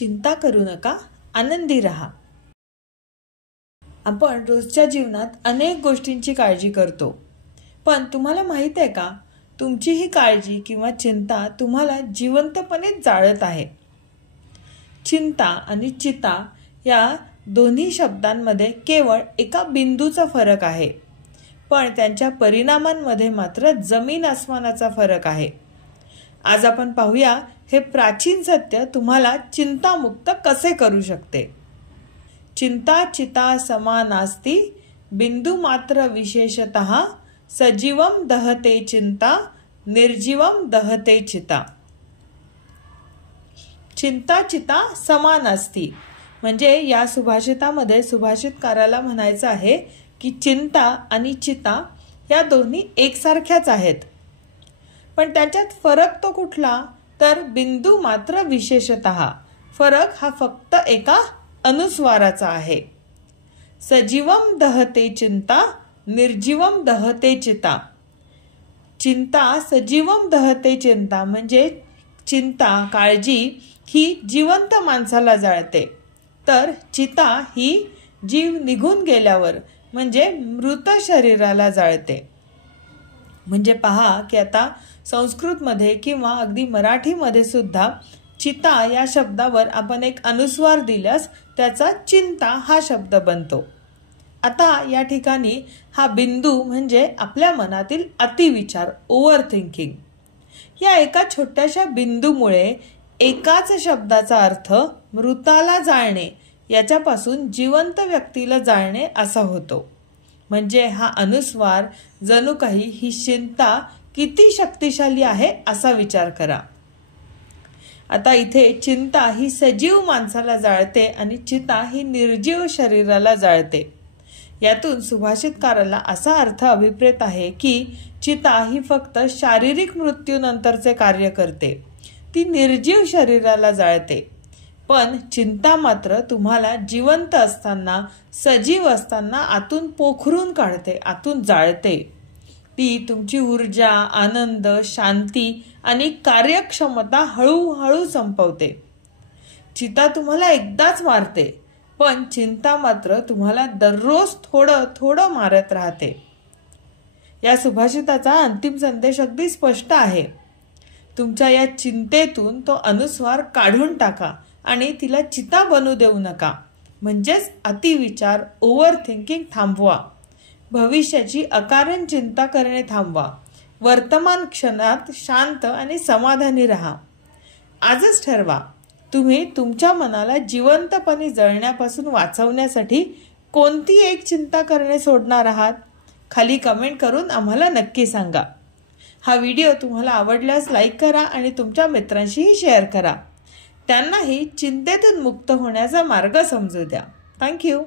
चिंता करू नका, आनंदी रहा। आपण रोजच्या जीवनात अनेक गोष्टींची काळजी करतो, पण तुम्हाला माहित आहे का, तुमची ही काळजी किंवा चिंता तुम्हाला जिवंतपणे जाळत आहे। चिंता आणि चिता या दोन्ही शब्दांमध्ये केवळ एका बिंदूचा फरक आहे, पण त्यांच्या परिणामांमध्ये मात्र जमीन आसमानाचा फरक आहे। आज आपण पाहूया हे प्राचीन सत्य तुम्हाला चिंतामुक्त कसे करू शकते। चिंता चिता समा नास्ति, बिंदु मात्र विशेषतः, सजीवम दहते चिंता, निर्जीवम दहते चिता। चिंता चिता समान असती म्हणजे या सुभाषितामध्ये सुभाषितकाराला म्हणायचं आहे की चिंता आणि चिता या दोन्ही एकसारख्याच आहेत, पण त्याच्यात फरक तो कुठला, तर बिंदू मात्र विशेषतः। फरक हा फक्त एका अनुस्वाराचा आहे। सजीवम दहते चिंता, निर्जीवम दहते चिता। चिंता सजीवम दहते चिंता म्हणजे चिंता काळजी ही जिवंत माणसाला जाळते, तर चिता ही जीव निघून गेल्यावर म्हणजे मृत शरीराला जाळते। म्हणजे पहा की आता संस्कृतमध्ये किंवा अगदी मराठीमध्ये सुद्धा चिता या शब्दावर आपण एक अनुस्वार दिल्यास त्याचा चिंता हा शब्द बनतो। आता या ठिकाणी हा बिंदू म्हणजे आपल्या मनातील अतिविचार, ओव्हर थिंकिंग। या एका छोट्याशा बिंदूमुळे एकाच शब्दाचा अर्थ मृताला जाळणे याच्यापासून जिवंत व्यक्तीला जाळणे असा होतो। म्हणजे हा अनुस्वार जणू काही ही चिंता किती शक्तिशाली आहे असा विचार करा। आता इथे चिंता ही सजीव माणसाला जाळते आणि चिता ही निर्जीव शरीराला जाळते। यातून सुभाषितकाराला असा अर्थ अभिप्रेत आहे की चिता ही फक्त शारीरिक मृत्यूनंतरचे कार्य करते, ती निर्जीव शरीराला जाळते, पण चिंता मात्र तुम्हाला जिवंत असताना, सजीव असताना आतून पोखरून काढते, आतून जाळते। ती तुमची ऊर्जा, आनंद, शांती आणि कार्यक्षमता हळूहळू संपवते। चिता तुम्हाला एकदाच मारते, पण चिंता मात्र तुम्हाला दररोज थोडं थोडं मारत राहते। या सुभाषिताचा अंतिम संदेश अगदी स्पष्ट आहे। तुमच्या या चिंतेतून तो अनुस्वार काढून टाका आणि तिला चिता बनू देऊ नका। म्हणजेच अतिविचार, ओव्हर थिंकिंग थांबवा, भविष्याची अकारण चिंता करणे थांबवा, वर्तमान क्षणात शांत आणि समाधानी राहा। आजच ठरवा, तुम्ही तुमच्या मनाला जिवंतपणे जळण्यापासून वाचवण्यासाठी कोणती एक चिंता करणे सोडणार आहात? खाली कमेंट करून आम्हाला नक्की सांगा। हा व्हिडिओ तुम्हाला आवडल्यास लाईक करा आणि तुमच्या मित्रांशीही शेअर करा, त्यांनाही चिंतेतून मुक्त होण्याचा मार्ग समजू द्या। थँक्यू।